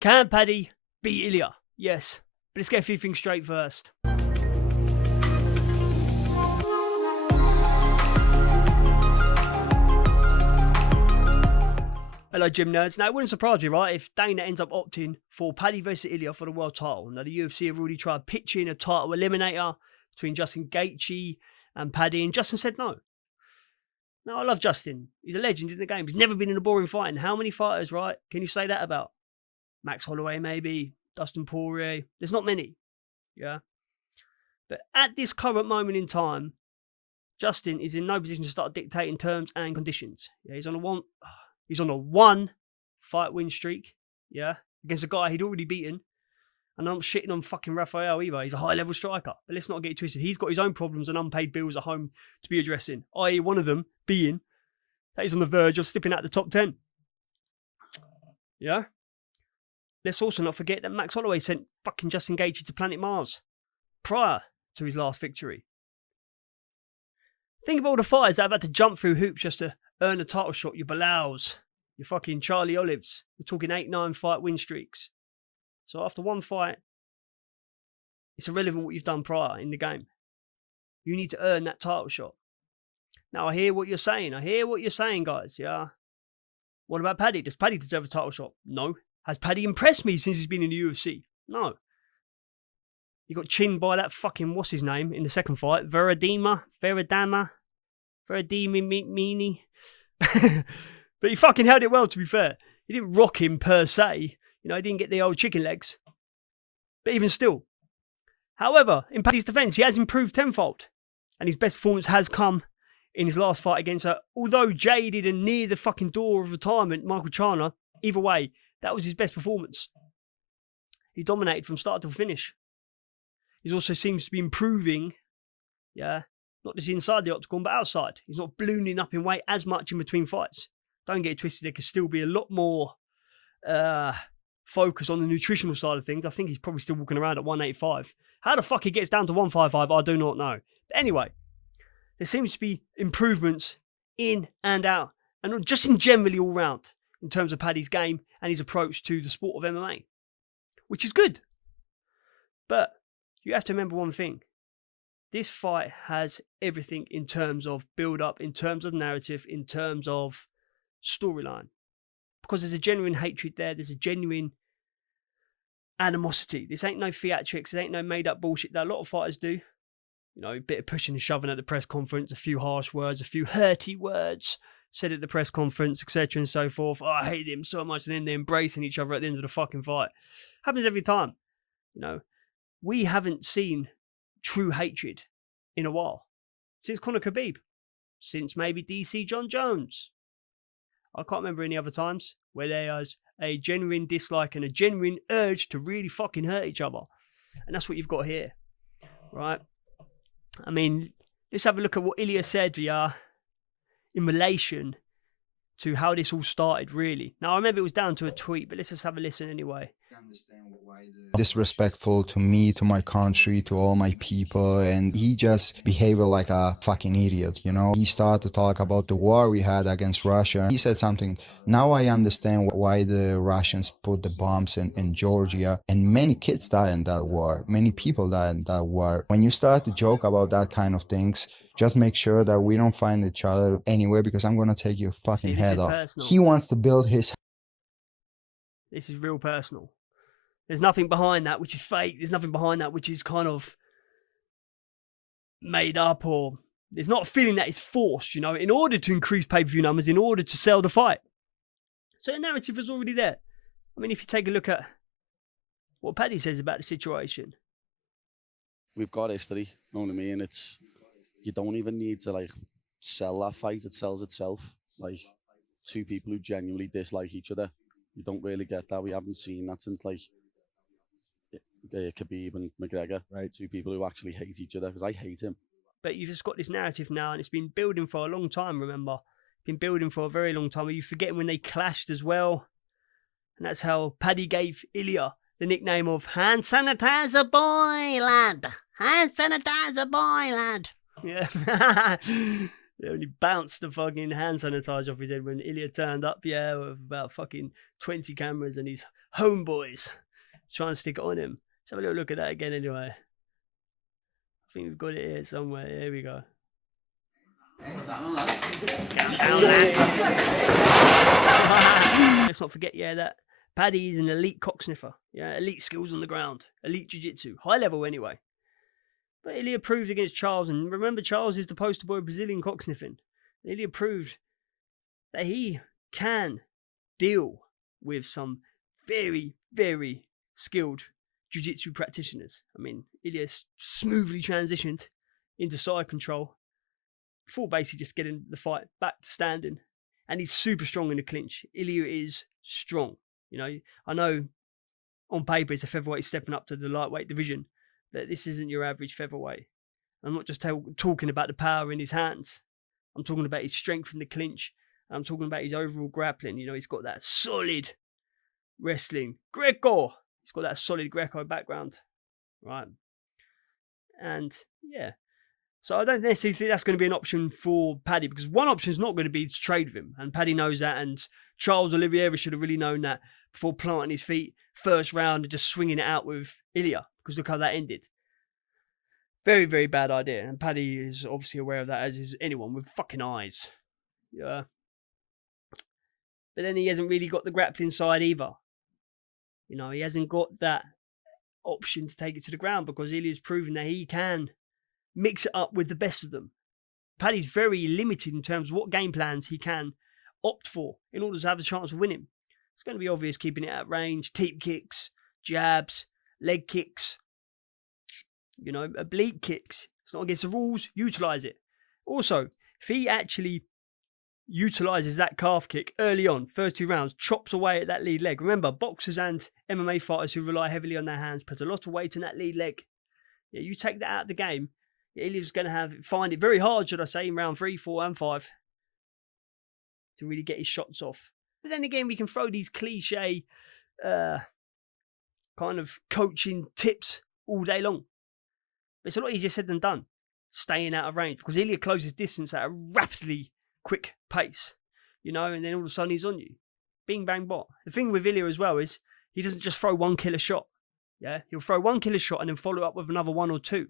Can Paddy beat Ilia? Yes. But let's get a few things straight first. Hello, gym nerds. Now, it wouldn't surprise you, right, if Dana ends up opting for Paddy versus Ilia for the world title. Now, the UFC have already tried pitching a title eliminator between Justin Gaethje and Paddy, and Justin said no. Now, I love Justin. He's a legend in the game. He's never been in a boring fight. And how many fighters, right, can you say that about? Max Holloway, maybe. Justin Poirier. There's not many. Yeah. But at this current moment in time, Justin is in no position to start dictating terms and conditions. Yeah, he's on a one fight win streak, yeah, against a guy he'd already beaten. And I'm shitting on fucking Rafael either. He's a high level striker. But let's not get it twisted. He's got his own problems and unpaid bills at home to be addressing. I.e. one of them being that he's on the verge of slipping out the top 10. Yeah? Let's also not forget that Max Holloway sent fucking Justin Gaethje to planet Mars prior to his last victory. Think of all the fighters that have had to jump through hoops just to earn a title shot. Your Bilaus, your fucking Charlie Olives. We're talking 8-9 fight win streaks. So after one fight, it's irrelevant what you've done prior in the game. You need to earn that title shot. Now, I hear what you're saying. Guys, yeah? What about Paddy? Does Paddy deserve a title shot? No. Has Paddy impressed me since he's been in the UFC? No. He got chinned by that fucking, what's his name, in the second fight? Veradima. But he fucking held it well, to be fair. He didn't rock him per se. You know, he didn't get the old chicken legs. But even still. However, in Paddy's defence, he has improved tenfold. And his best performance has come in his last fight against although jaded and near the fucking door of retirement, Michael Chandler. Either way, that was his best performance. He dominated from start to finish. He also seems to be improving, yeah, not just inside the octagon, but outside. He's not ballooning up in weight as much in between fights. Don't get it twisted, there could still be a lot more focus on the nutritional side of things. I think he's probably still walking around at 185. How the fuck he gets down to 155, I do not know. But anyway, there seems to be improvements in and out, and just in generally all round, in terms of Paddy's game and his approach to the sport of MMA, which is good. But you have to remember one thing. This fight has everything in terms of build-up, in terms of narrative, in terms of storyline. Because there's a genuine hatred there. There's a genuine animosity. This ain't no theatrics. This ain't no made-up bullshit that a lot of fighters do. You know, a bit of pushing and shoving at the press conference, a few harsh words, a few hurty words said at the press conference, etc. and so forth. Oh, I hate him so much. And then they're embracing each other at the end of the fucking fight. Happens every time. You know, we haven't seen true hatred in a while. Since Conor Khabib. Since maybe DC John Jones. I can't remember any other times where there was a genuine dislike and a genuine urge to really fucking hurt each other. And that's what you've got here. Right? I mean, let's have a look at what Ilia said in relation to how this all started, really. Now, I remember it was down to a tweet, but let's just have a listen anyway. Disrespectful to me, to my country, to all my people, and he just behaved like a fucking idiot, you know. He started to talk about the war we had against Russia. He said something, now I understand why the Russians put the bombs in Georgia, and many kids died in that war, many people died in that war. When you start to joke about that kind of things, just make sure that we don't find each other anywhere, because I'm gonna take your fucking head off. Personal. He wants to build his... This is real personal. There's nothing behind that which is fake. There's nothing behind that which is kind of made up, or there's not a feeling that it's forced, you know, in order to increase pay-per-view numbers, in order to sell the fight. So the narrative is already there. I mean, if you take a look at what Paddy says about the situation. We've got history, you know what I mean? You don't even need to, like, sell that fight. It sells itself. Like, two people who genuinely dislike each other. You don't really get that. We haven't seen that since, like, Khabib and McGregor, right? Two people who actually hate each other, because I hate him. But you've just got this narrative now, and it's been building for a long time, remember? It's been building for a very long time. Are you forgetting when they clashed as well? And that's how Paddy gave Ilia the nickname of Hand Sanitizer Boy, lad. Hand Sanitizer Boy, lad. Yeah. They only bounced the fucking hand sanitizer off his head when Ilia turned up, with about fucking 20 cameras and his homeboys trying to stick it on him. Let's have a little look at that again anyway. I think we've got it here somewhere. Here we go. Let's not forget, that Paddy is an elite cocksniffer. Elite skills on the ground, elite jiu-jitsu, high level anyway. But Ilia proved against Charles, and remember, Charles is the poster boy of Brazilian cocksniffing. Ilia proved that he can deal with some very, very skilled jiu-jitsu practitioners. I mean, Ilia smoothly transitioned into side control before basically just getting the fight back to standing. And he's super strong in the clinch. Ilia is strong. I know on paper it's a featherweight stepping up to the lightweight division, but this isn't your average featherweight. I'm not just talking about the power in his hands. I'm talking about his strength in the clinch. I'm talking about his overall grappling. He's got that solid wrestling. Greco. He's got that solid Greco background. Right. And so I don't necessarily think that's going to be an option for Paddy, because one option is not going to be to trade with him. And Paddy knows that. And Charles Oliveira should have really known that before planting his feet first round and just swinging it out with Ilia, because look how that ended. Very, very bad idea. And Paddy is obviously aware of that, as is anyone with fucking eyes. Yeah. But then he hasn't really got the grappling side either. He hasn't got that option to take it to the ground, because Ilia's proven that he can mix it up with the best of them. Paddy's very limited in terms of what game plans he can opt for in order to have a chance of winning. It's going to be obvious keeping it at range, teep kicks, jabs, leg kicks, oblique kicks. It's not against the rules, utilise it. Also, if he actually utilises that calf kick early on, first 2 rounds, chops away at that lead leg. Remember, boxers and MMA fighters who rely heavily on their hands put a lot of weight in that lead leg. You take that out of the game, Ilia's going to find it very hard, should I say, in round 3, 4 and 5 to really get his shots off. But then again, we can throw these cliche kind of coaching tips all day long. But it's a lot easier said than done, staying out of range, because Ilia closes distance at a rapidly quick pace, and then all of a sudden he's on you. Bing, bang, bot. The thing with Ilia as well is he doesn't just throw one killer shot. He'll throw one killer shot and then follow up with another 1 or 2,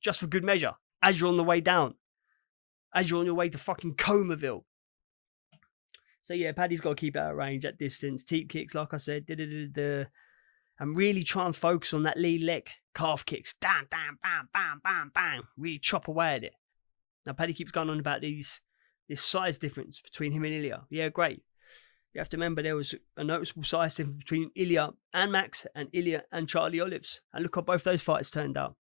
just for good measure, as you're on the way down, as you're on your way to fucking Comaville. So Paddy's got to keep out of range at distance, teep kicks, like I said, and really try and focus on that lead leg, calf kicks, bam, bam, bam, bam, bam, bam, really chop away at it. Now Paddy keeps going on about this size difference between him and Ilia. Yeah, great. You have to remember there was a noticeable size difference between Ilia and Max and Ilia and Charlie Olives. And look how both those fights turned out.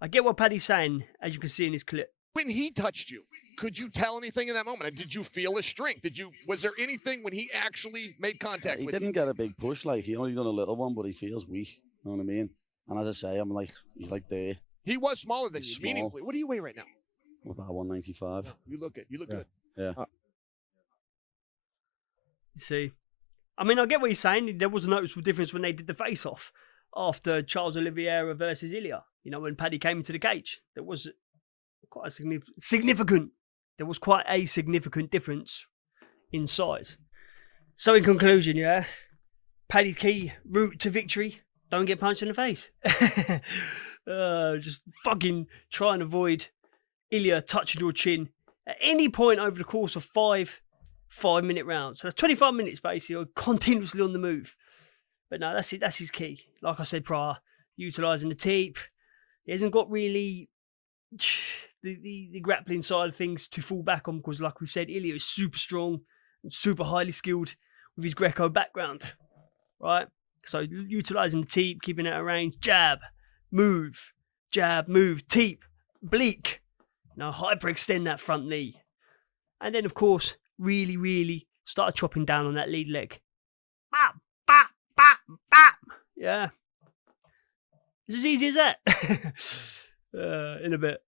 I get what Paddy's saying, as you can see in his clip. When he touched you, could you tell anything in that moment? Did you feel his strength? Was there anything when he actually made contact with you? He didn't get a big push, he only done a little one, but he feels weak. You know what I mean? And as I say, he's there. He was smaller than you, meaningfully. What do you weigh right now? About 195. You look good. Yeah. You see, I get what he's saying. There was a noticeable difference when they did the face-off after Charles Oliveira versus Ilia. When Paddy came into the cage, there was quite a significant difference in size. So in conclusion, Paddy's key route to victory: don't get punched in the face. Just fucking try and avoid Ilia touching your chin at any point over the course of 5-minute rounds. So that's 25 minutes basically, continuously on the move. But no, that's it. That's his key. Like I said prior, utilising the teep. He hasn't got really the grappling side of things to fall back on, because like we've said, Ilia is super strong and super highly skilled with his Greco background. Right? So utilising the teep, keeping it at range, jab, move, teep, oblique. Now hyperextend that front knee. And then of course, really, really start chopping down on that lead leg. Bap, bap, bap, bap. Yeah. It's as easy as that. In a bit.